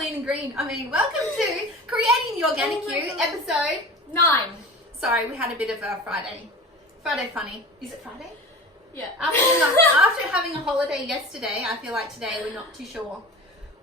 clean and green. Welcome to Creating the Organic You, episode 9. Sorry, we had a bit of a Friday funny. Is it Friday? Yeah. After having a holiday yesterday, I feel like today we're not too sure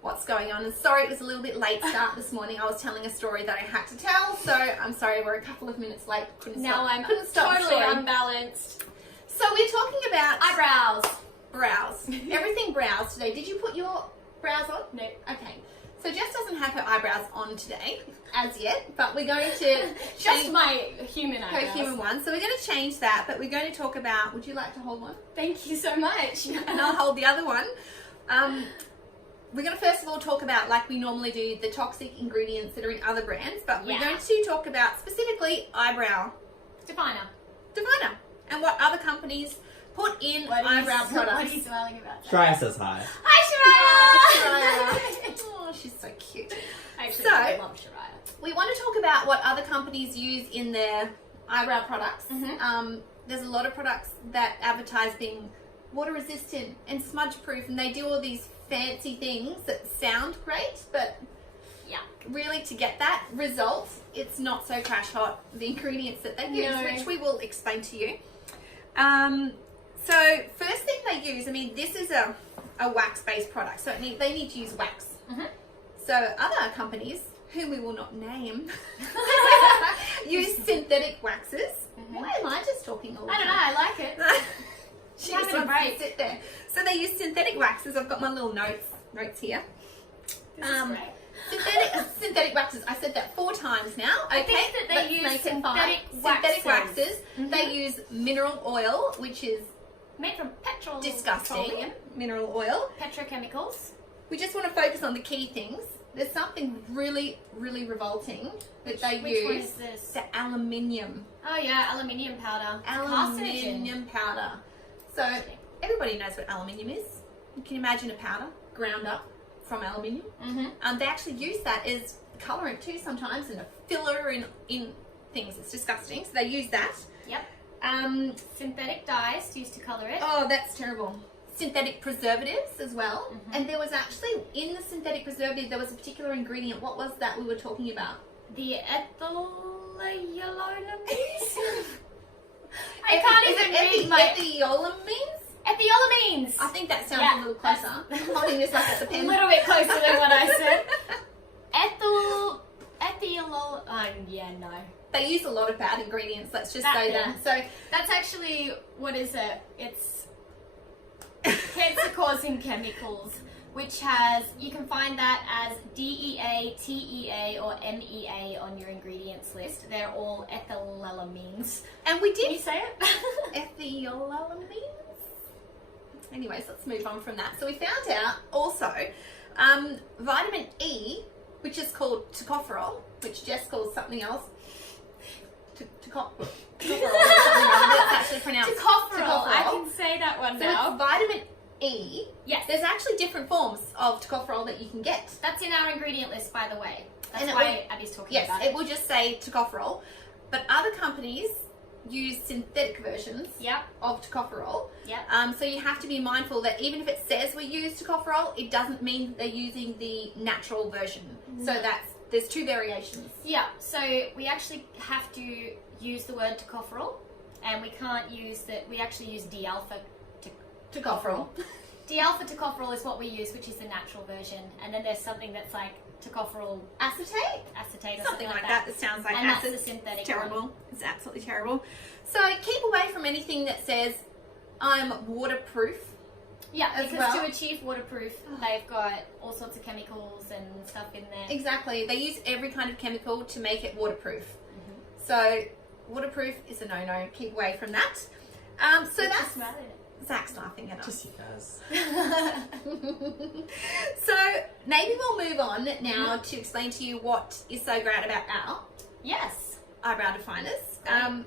what's going on. And sorry it was a little bit late start this morning. I was telling a story that I had to tell, so I'm sorry we're a couple of minutes late. Couldn't stop totally unbalanced. So we're talking about Eyebrows. brows. Everything brows today. Did you put your brows on? No. Okay. So Jess doesn't have her eyebrows on today, as yet, but we're going to Just my human eyebrows. her human one. So we're going to change that, but we're going to talk about, would you like to hold one? Thank you so much. And I'll hold the other one. We're going to first of all talk about, like we normally do, the toxic ingredients that are in other brands, but we're going to talk about specifically eyebrow Definer. and what other companies put in eyebrow products. What are you smiling about? Shreya says hi. Hi, Shreya. Oh, she's so cute. Actually, I love Shreya. We want to talk about what other companies use in their eyebrow products. Mm-hmm. There's a lot of products that advertise being water resistant and smudge proof, and they do all these fancy things that sound great, but really to get that result, it's not so crash hot, the ingredients that they use, which we will explain to you. So first thing they use, this is a wax-based product, so they need to use wax. Mm-hmm. So other companies, whom we will not name, use synthetic waxes. Mm-hmm. Why am I just talking all the time? I don't know, I like it. She just wants to sit there. So they use synthetic waxes. I've got my little notes here. This is great. Synthetic waxes. I said that 4 times now. Okay, I think that they use synthetic waxes. Mm-hmm. They use mineral oil, which is made from petroleum. Disgusting. Mineral oil. Petrochemicals. We just want to focus on the key things. There's something really, really revolting that they use. Which one is this? The aluminium. Oh yeah, aluminium powder. Aluminium powder. So everybody knows what aluminium is. You can imagine a powder ground up from aluminium. Mm-hmm. They actually use that as colorant too sometimes, and a filler in things. It's disgusting. So they use that. Yep. Synthetic dyes used to color it. Oh, that's terrible. Synthetic preservatives as well. Mm-hmm. And there was actually, in the synthetic preservative, there was a particular ingredient. What was that we were talking about? The ethylamines? I can't even read my... Ethylamines? Ethylamines! I think that sounds a little closer. I'm holding this like it's a pen. A little bit closer than what I said. No. They use a lot of bad ingredients, let's just say that. So that's actually, what is it? It's cancer-causing chemicals, which has, you can find that as DEA, TEA, or MEA on your ingredients list. They're all ethylamines. And we did... Can you say it? Ethylamines? Anyways, let's move on from that. So we found out also vitamin E, which is called tocopherol, which Jess calls something else. Tocopherol. That's actually pronounced tocopherol. I can say that one now. So it's vitamin E. Yes. There's actually different forms of tocopherol that you can get. That's in our ingredient list, by the way. That's and why Abby's talking about it. Yes, it will just say tocopherol. But other companies use synthetic versions of tocopherol. Yep. So you have to be mindful that even if it says we use tocopherol, it doesn't mean that they're using the natural version. So there's 2 variations. Yeah, so we actually have to use the word tocopherol, and we can't use that. We actually use D-alpha Tocopherol. D-alpha tocopherol is what we use, which is the natural version, and then there's something that's like tocopherol acetate or something like that. That sounds like and acid. that's the synthetic terrible one. It's absolutely terrible. So keep away from anything that says I'm waterproof. Yeah, because to achieve waterproof, they've got all sorts of chemicals and stuff in there. Exactly. They use every kind of chemical to make it waterproof. Mm-hmm. So waterproof is a no-no. Keep away from that. So that's... Zach's laughing at us. Just you guys. So maybe we'll move on now to explain to you what is so great about our eyebrow definers. I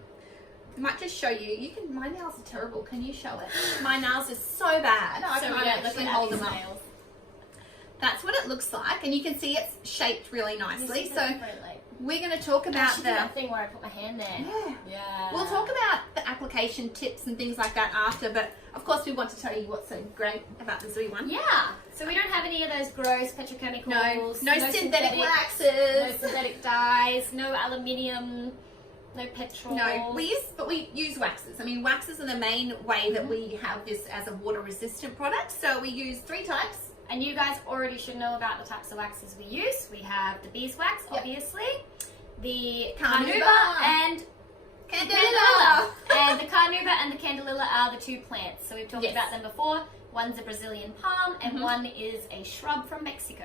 might just show you. My nails are terrible. Can you show it? My nails are so bad. I can't actually hold them up. That's what it looks like, and you can see it's shaped really nicely. So we're going to talk about that thing where I put my hand there. Yeah. We'll talk about the application tips and things like that after, but of course we want to tell you what's so great about the Zuii one. Yeah. So we don't have any of those gross petrochemicals. No synthetic waxes. No synthetic dyes. No aluminium. No petrol. No, we use waxes. I mean, waxes are the main way that we have this as a water resistant product. So we use 3 types. And you guys already should know about the types of waxes we use. We have the beeswax, obviously, the carnauba and candelilla. And the carnauba and the candelilla are the 2 plants. So we've talked about them before. One's a Brazilian palm and one is a shrub from Mexico.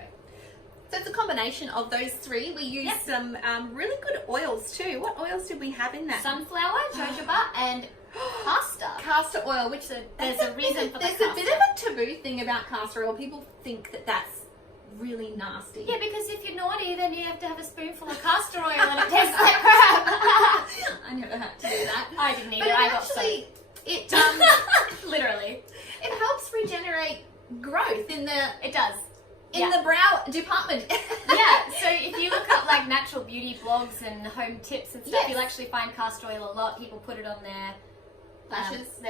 So it's a combination of those 3. We use some really good oils too. What oils did we have in that? Sunflower, jojoba, and castor oil, which there's a reason for the castor. There's a bit of a taboo thing about castor oil. People think that that's really nasty. Yeah, because if you're naughty, then you have to have a spoonful of castor oil and it tastes like crap. I never had to do that. I didn't either. But I got soaked. It literally. It helps regenerate growth in the. It does. In the brow department. Yeah, so if you look up like natural beauty blogs and home tips and stuff, you'll actually find castor oil a lot. People put it on their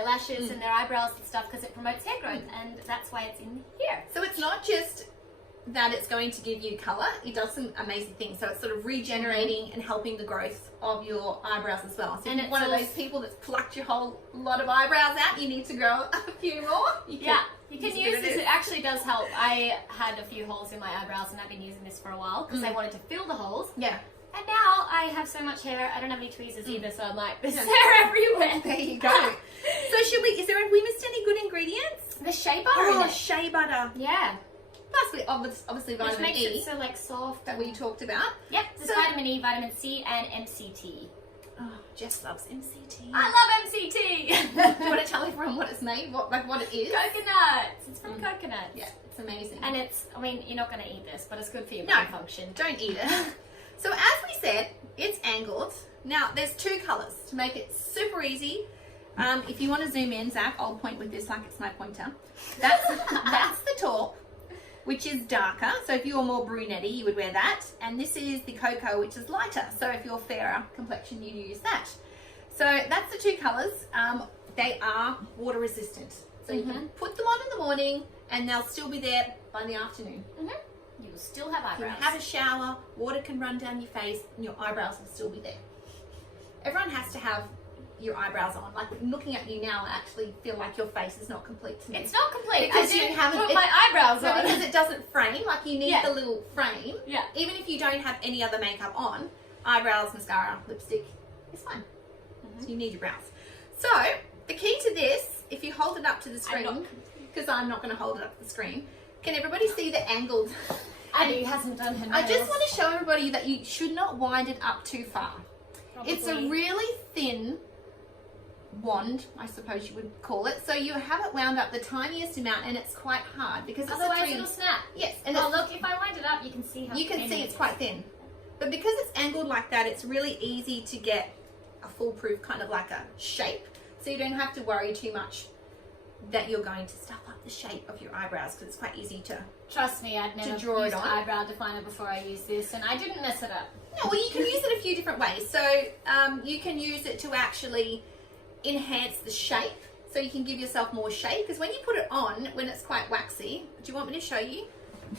lashes and their eyebrows and stuff because it promotes hair growth, and that's why it's in here. So it's not just that it's going to give you colour, it does some amazing things. So it's sort of regenerating and helping the growth of your eyebrows as well. So if you're one of those people that's plucked your whole lot of eyebrows out, you need to grow a few more. You can use this. It actually does help. I had a few holes in my eyebrows and I've been using this for a while because I wanted to fill the holes. Yeah. And now I have so much hair. I don't have any tweezers either, so I'm like, there's hair everywhere. There you go. So we missed any good ingredients? The shea butter. Shea butter. Yeah. Plus, we obviously vitamin Which makes E. it so like soft. That we talked about. Yep, there's vitamin E, vitamin C, and MCT. Oh, Jess loves MCT. I love MCT. Do you want to tell everyone what it's made? What it is? Coconuts. It's from coconuts. Yeah, it's amazing. And you're not going to eat this, but it's good for your brain function. Don't eat it. So as we said, it's angled. Now, there's 2 colours to make it super easy. If you want to zoom in, Zach, I'll point with this like it's my pointer. That's the taupe, which is darker. So if you're more brunette-y, you would wear that. And this is the cocoa, which is lighter. So if you're fairer complexion, you use that. So that's the 2 colours. They are water resistant. So you can put them on in the morning and they'll still be there by the afternoon. You will still have eyebrows. You can have a shower, water can run down your face, and your eyebrows will still be there. Everyone has to have your eyebrows on. Like looking at you now, I actually feel like your face is not complete to me. It's not complete because you haven't put my eyebrows on. Because it doesn't frame. Like you need the little frame. Yeah. Even if you don't have any other makeup on, eyebrows, mascara, lipstick, it's fine. So you need your brows. So the key to this, if you hold it up to the screen, because I'm not going to hold it up to the screen. Can everybody see the angled? Abbi hasn't done her nails. I just want to show everybody that you should not wind it up too far. Probably. It's a really thin wand, I suppose you would call it. So you have it wound up the tiniest amount, and it's quite hard because otherwise it'll snap. Yes, and look, if I wind it up, you can see how. You can see it's quite thin, but because it's angled like that, it's really easy to get a foolproof kind of like a shape. So you don't have to worry too much that you're going to stuff up the shape of your eyebrows because it's quite easy to. Trust me, I'd never used eyebrow definer before I used this, and I didn't mess it up. No, well, you can use it a few different ways. So you can use it to actually enhance the shape, so you can give yourself more shape. Because when you put it on, when it's quite waxy, do you want me to show you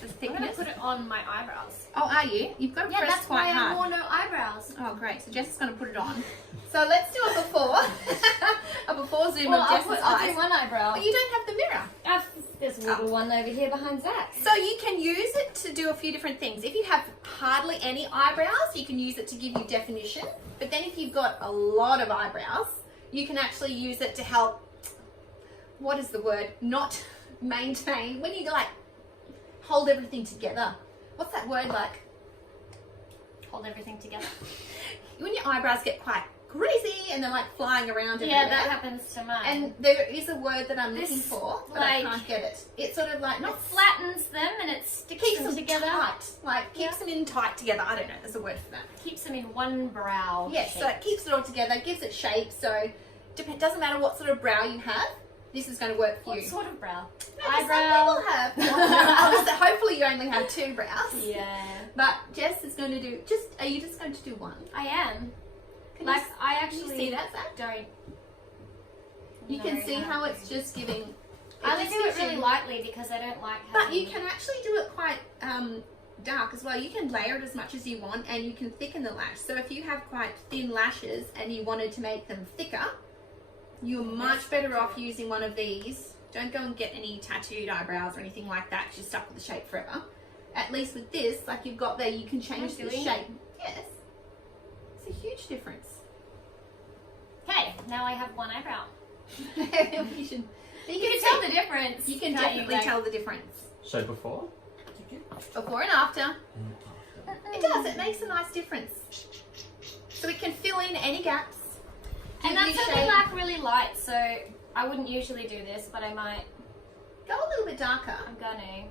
the thickness? I'm going to put it on my eyebrows. Oh, are you? You've got to press that's quite why hard. I wore no eyebrows. Oh, great. So Jess is going to put it on. So let's do a before. A before zoom of Jess's eyes. I'll do one eyebrow. But you don't have the mirror. There's a little one over here behind Zach. So you can use it to do a few different things. If you have hardly any eyebrows, you can use it to give you definition. But then if you've got a lot of eyebrows, you can actually use it to help, what is the word? Not maintain. When you like hold everything together. What's that word like? Hold everything together. When your eyebrows get quite greasy and they're like flying around everywhere. Yeah, that happens to mine. And there is a word that I'm looking for, but I can't get it. It sort of like it flattens them and it sticks them together. Tight. Like keeps them in tight together. I don't know. There's a word for that. Keeps them in one brow. Yes, so it keeps it all together, gives it shape. So it doesn't matter what sort of brow you have. this is going to work for What you. sort of brow? Maybe Eyebrow. some people have. Hopefully you only have 2 brows. Yeah. But Jess is going to do, are you just going to do one? I am. Can Like, you, I can actually you see that, Zach? don't. You can see how it's just giving... I only just do it gives really you- lightly because I don't like But having... you can actually do it quite dark as well. You can layer it as much as you want and you can thicken the lash. So if you have quite thin lashes and you wanted to make them thicker, you're much better off using one of these. Don't go and get any tattooed eyebrows or anything like that because you're stuck with the shape forever. At least with this, like you've got there, you can change the shape. Yes. It's a huge difference. Okay, now I have one eyebrow. you should, You can tell the difference. You can can't definitely Like, tell the difference. So before? Before and after. It does, it makes a nice difference. So it can fill in any gaps. And give that's you only shape. like really light, so I wouldn't usually do this, but I might. Go a little bit darker. I'm gonna.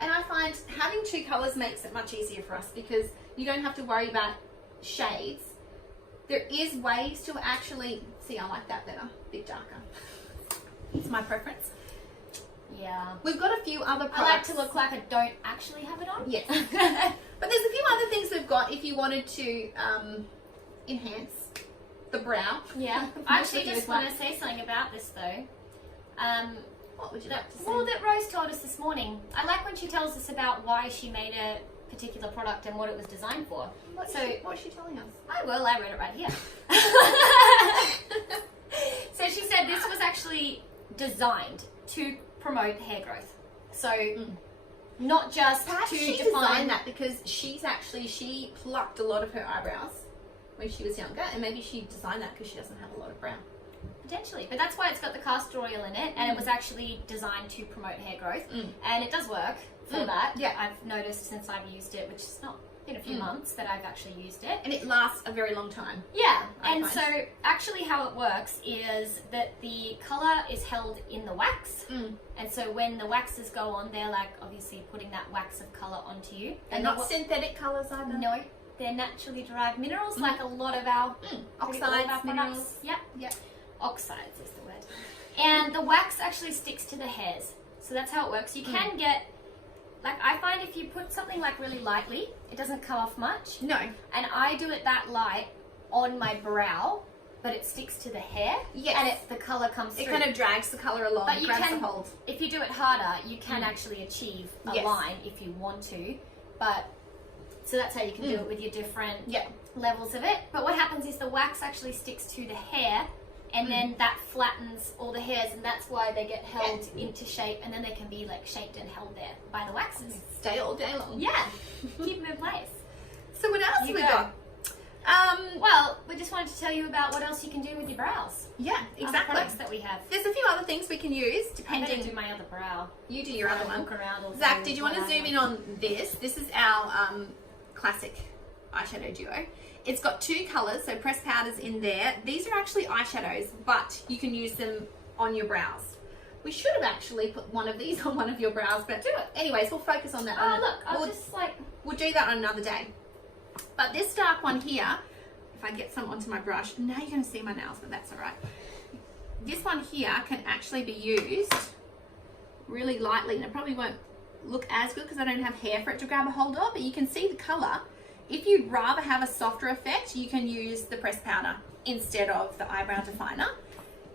And I find having 2 colours makes it much easier for us because you don't have to worry about shades. There is ways to actually, see, I like that better, a bit darker. It's my preference. Yeah. We've got a few other products. I like to look like I don't actually have it on. Yes. But there's a few other things we've got if you wanted to enhance the brow. Yeah. I actually just want to say something about this though. What would you like to say? Well, that Rose told us this morning. I like when she tells us about why she made a particular product and what it was designed for. What is she telling us? I read it right here. So she said this was actually designed to promote hair growth. So not just Perhaps to she define designed that because she plucked a lot of her eyebrows when she was younger, and maybe she designed that because she doesn't have a lot of brow. Potentially, but that's why it's got the castor oil in it, and it was actually designed to promote hair growth, and it does work for that. Yeah. I've noticed since I've used it, which is not been a few months that I've actually used it. And it lasts a very long time. Yeah, I and find. so actually how it works is that the colour is held in the wax, and so when the waxes go on, they're like obviously putting that wax of colour onto you. And not synthetic colours either. No, they're naturally derived minerals, like a lot of our Oxides, minerals. Yep. Yep. Oxides is the word. And the wax actually sticks to the hairs. So that's how it works. You can get, like I find if you put something like really lightly, it doesn't come off much. No. And I do it that light on my brow, but it sticks to the hair. Yes. And the colour comes through. It kind of drags the colour along, But you grabs can, the hold. if you do it harder, you can actually achieve a Yes. line if you want to. But, so that's how you can do it with your different levels of it. But what happens is the wax actually sticks to the hair, and then that flattens all the hairs, and that's why they get held into shape, and then they can be like shaped and held there by the waxes. Stay all day long. Yeah, keep them in place. So what else have we go. got? Well, we just wanted to tell you about what else you can do with your brows. Yeah, Other exactly. products that we have. There's a few other things we can use I'm going to depending. do my other brow. You do your other one. Walk around all Zach, day did with you want to my zoom eyeliner. in on this? This is our classic eyeshadow duo. It's got 2 colours, so pressed powders in there. These are actually eyeshadows, but you can use them on your brows. We should have actually put one of these on one of your brows, but do it. Anyways, we'll focus on that. Oh, look, I'll We'll do that on another day. But this dark one here, if I get some onto my brush, now you're going to see my nails, but that's all right. This one here can actually be used really lightly, and it probably won't look as good because I don't have hair for it to grab a hold of, but you can see the colour. If you'd rather have a softer effect, you can use the pressed powder instead of the eyebrow definer.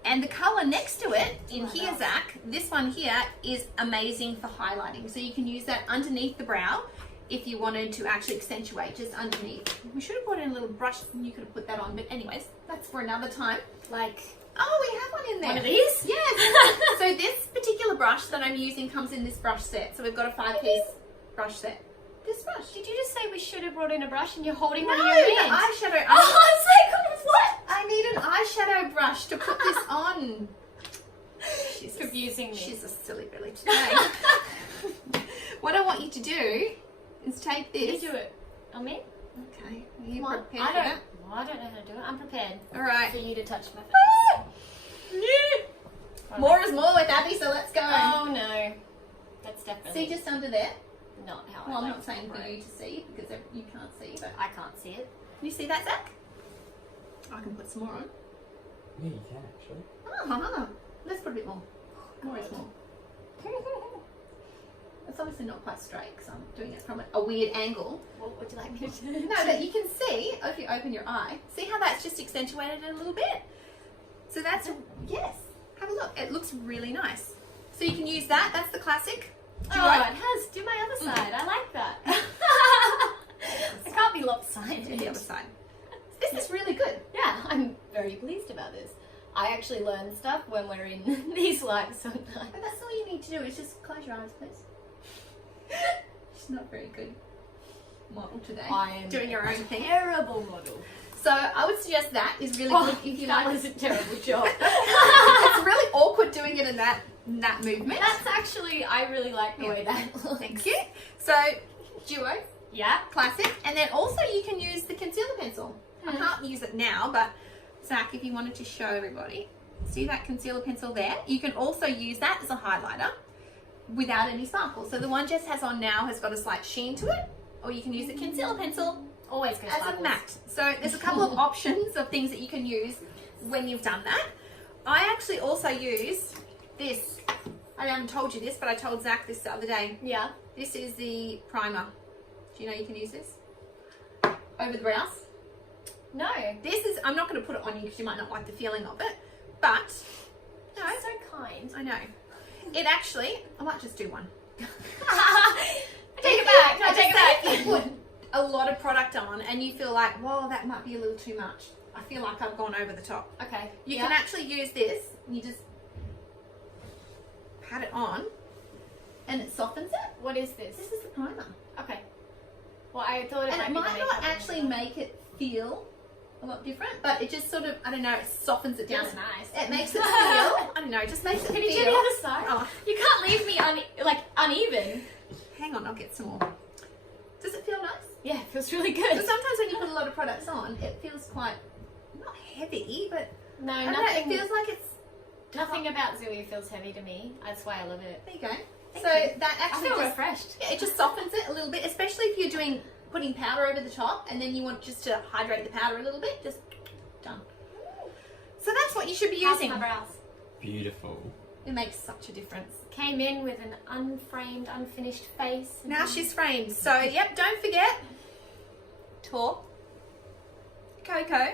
And the colour next to it, in here, Zach, this one here is amazing for highlighting. So you can use that underneath the brow if you wanted to actually accentuate just underneath. We should have brought in a little brush and you could have put that on, but anyways, that's for another time. Like, oh, we have one in there. one of these? Yes. So this particular brush that I'm using comes in this brush set. So we've got a 5-piece brush set. This brush. Did you just say we should have brought in a brush and you're holding No, one in the your hand? eyeshadow. Oh, I was like, what? I need an eyeshadow brush to put this on. She's Confusing me. She's a silly Billy today. What I want you to do is take this. You do it. On me? Okay. Are you Come on. prepared I for don't. that? Well, I don't know how to do it. I'm prepared All right. for you to touch my face. More is more with Abby, so let's go. Oh no, that's definitely See just under there? not how Well, I I'm like not saying to for work. you to see because you can't see, but I can't see it. can you see that, Zach? I can put some more on. Yeah, you can actually. Oh, let's put a bit more. More is more. It's obviously not quite straight because I'm doing it from a weird angle. What would you like me to do? No, but you can see, if you open your eye, see how that's just accentuated it a little bit? So that's, yes, have a look. It looks really nice. So you can use that. That's the classic. It has. Do my other side. I like that. It can't be lopsided. Do the other side. This is really good. Yeah, I'm very pleased about this. I actually learn stuff when we're in these lives sometimes. But that's all you need to do is just close your eyes, please. She's not very good model today. I am doing your own thing. Terrible model. So I would suggest that is really good if you that like. was a terrible job. It's really awkward doing it in that movement. That's actually, I really like the way that looks. Thank you. So duo, Yeah. classic, and then also you can use the concealer pencil. I can't use it now, but Zach, if you wanted to show everybody, see that concealer pencil there? You can also use that as a highlighter without any sparkle. So the one Jess has on now has got a slight sheen to it, or you can use the concealer pencil Always good as sparkles. a matte. So there's a couple of options of things that you can use when you've done that. I actually also use this. I haven't told you this, but I told Zach this the other day. Yeah. This is the primer. Do you know you can use this? Over the brows. No. This is, I'm not going to put it on you because you might not like the feeling of it, but no, So kind. I know. It actually, I might just do one. I take it back. I take it back. If you put a lot of product on and you feel like, whoa, that might be a little too much. I feel like I've gone over the top. Okay. You can actually use this, and you just pat it on and it softens it. What is this? This is the primer. Okay. Well, I thought it And it might might be not actually make it feel a lot different, but it just sort of, I don't know, it softens it down. Feels nice. It makes it feel, I don't know, it just makes it Can feel. you do the other side? Oh, You can't leave me uneven. hang on, I'll get some more. Does it feel nice? Yeah, it feels really Because good. sometimes when you put a lot of products on, it feels quite, not heavy, but No, I don't know, it nothing. feels like it's, Nothing about Zuii feels heavy to me. That's why I love it. there you go. Thank So you. that I actually feel just, refreshed. yeah, it just softens it a little bit, especially if you're putting powder over the top and then you want just to hydrate the powder a little bit, just done. So that's what you should be How's using. my brows? Beautiful. It makes such a difference. Came in with an unframed, unfinished face. Now she's framed. So, yep, don't forget. Taupe. Cocoa.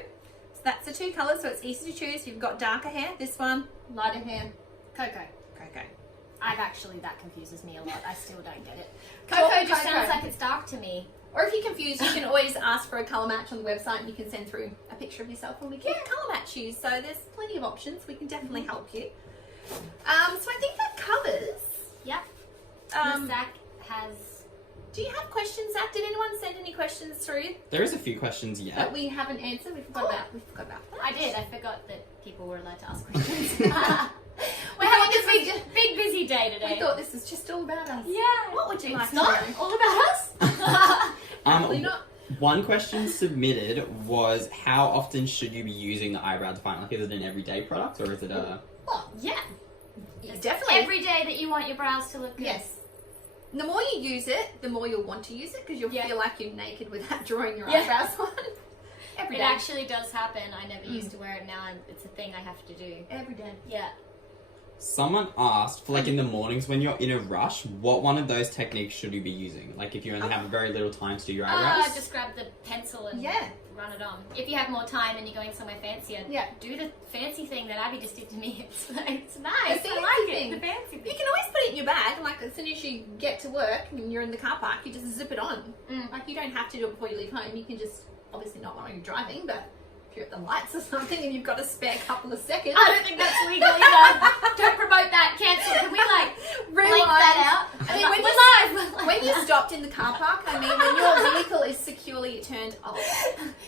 So that's the two colours, so it's easy to choose. You've got darker hair, this one, lighter hair, Cocoa. cocoa. That confuses me a lot. I still don't get it. Cocoa Cocoa just cocoa. sounds like it's dark to me. Or if you're confused, you can always ask for a colour match on the website and you can send through a picture of yourself and we can colour match you. So there's plenty of options. We can definitely help you. So I think that covers. Yep. Zach has... Do you have questions, Zach? Did anyone send any questions through There is a few questions that yet. we haven't answered? We forgot about that. I did. I forgot that people were allowed to ask questions. We're having this big busy day today. We thought this was just all about us. Yeah. What would you like It's to not know? all about us. Probably not. One question submitted was how often should you be using the eyebrow definer? Like, is it an everyday product or is it a... Well, Yeah. definitely. Every day that you want your brows to look good. Yes. The more you use it, the more you'll want to use it because you'll Yeah. feel like you're naked without drawing your Yeah. eyebrows on. Every It day. actually does happen. I never used to wear it. Now it's a thing I have to do. Every day. Yeah. Someone asked, for like in the mornings when you're in a rush, what one of those techniques should you be using? Like if you only have very little time to do your eyebrows? Just grab the pencil and Yeah. run it on. If you have more time and you're going somewhere fancier, Yeah. do the fancy thing that Abby just did to me. It's nice. The I fancy like thing. it. The fancy You thing. can always put it in your bag, like as soon as you get to work and you're in the car park, you just zip it on. Like you don't have to do it before you leave home. You can just, obviously not while you're driving, but if you're at the lights or something and you've got a spare couple of seconds. I don't think that's legal either. Don't promote that. Cancel. Can we blank that out? I mean, We're live. when you stopped in the car park, I mean, when your vehicle is securely turned off,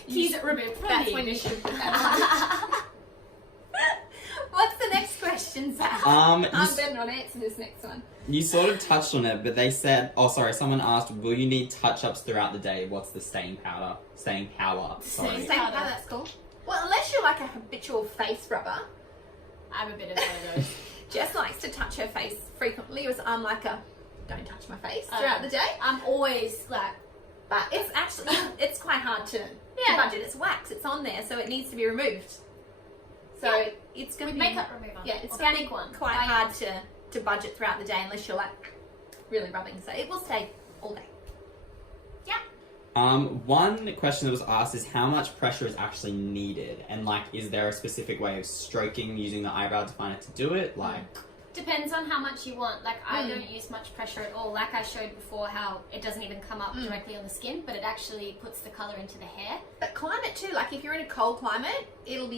Keys removed from that's the when you ignition. should put that on. What's the next question, Zach? You I'm s- better not answer this next one. You sort of touched on it, but they said, someone asked, will you need touch-ups throughout the day? What's the staying power? Staying power, sorry. Staying- Same how that's cool. Well, unless you're like a habitual face rubber, I'm a bit of one of those. Jess likes to touch her face frequently, whereas I'm like a don't touch my face throughout the day. I'm always like, But it's actually, it's quite hard to budget. It's wax, it's on there, so it needs to be removed. So it's going to be makeup remover. Yeah, it's organic gonna be one. quite Buy hard yours. to to budget throughout the day unless you're like really rubbing. So it will stay all day. One question that was asked is how much pressure is actually needed, and like, is there a specific way of stroking using the eyebrow definer to do it? Like, depends on how much you want. Like, I don't use much pressure at all. Like I showed before, how it doesn't even come up directly on the skin, but it actually puts the color into the hair. But climate too, like if you're in a cold climate, it'll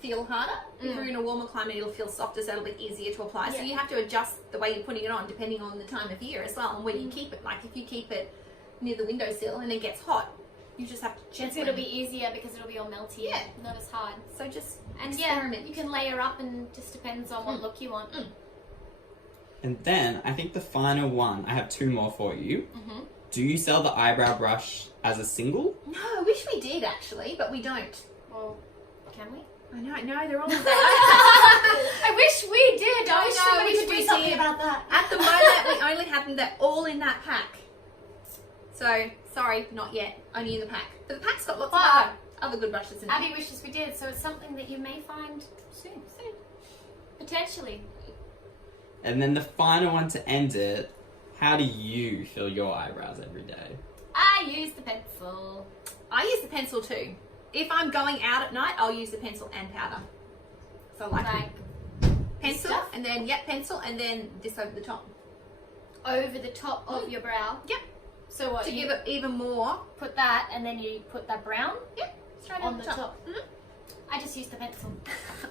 feel harder. If you're in a warmer climate, it'll feel softer, so it'll be easier to apply. So you have to adjust the way you're putting it on depending on the time of year as well, and where you keep it. Like if you keep it near the windowsill and it gets hot, you just have to gently. It'll be easier because it'll be all melty, not as hard. So just experiment. You can layer up, and just depends on what look you want. And then I think the final one, I have two more for you. Do you sell the eyebrow brush as a single? No, I wish we did actually, but we don't. Well, can we? I know, no, they're all there. I wish we did. I wish somebody could do something about that. At the moment, we only have them. They're all in that pack. So, sorry, not yet. Only in the pack. But the pack's got lots of other good brushes in it. Abby wishes we did, so it's something that you may find soon. Potentially. And then the final one to end it, how do you fill your eyebrows every day? I use the pencil. I use the pencil too. If I'm going out at night, I'll use the pencil and powder. So like pencil, stuff? and then pencil, and then this over the top. Over the top of your brow? Yep. So what? To give it even more. Put that, and then you put that brown? Yep. Straight on the top. I just use the pencil.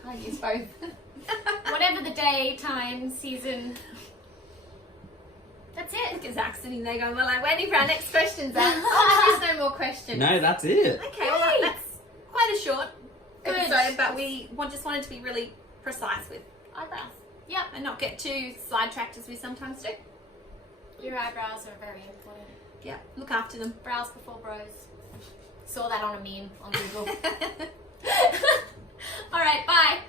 I use both. Whatever the day, time, season. That's it. Look at Zach sitting there going, well, I'm waiting for our next question, Zach. Oh, there's no more questions. No, that's it. Okay, well, that's quite a short Good. episode, but we just wanted to be really precise with eyebrows. Yep. And not get too sidetracked as we sometimes do. Your eyebrows are very important. Yeah, look after them. Brows before bros. Saw that on a meme on Google. Alright, bye.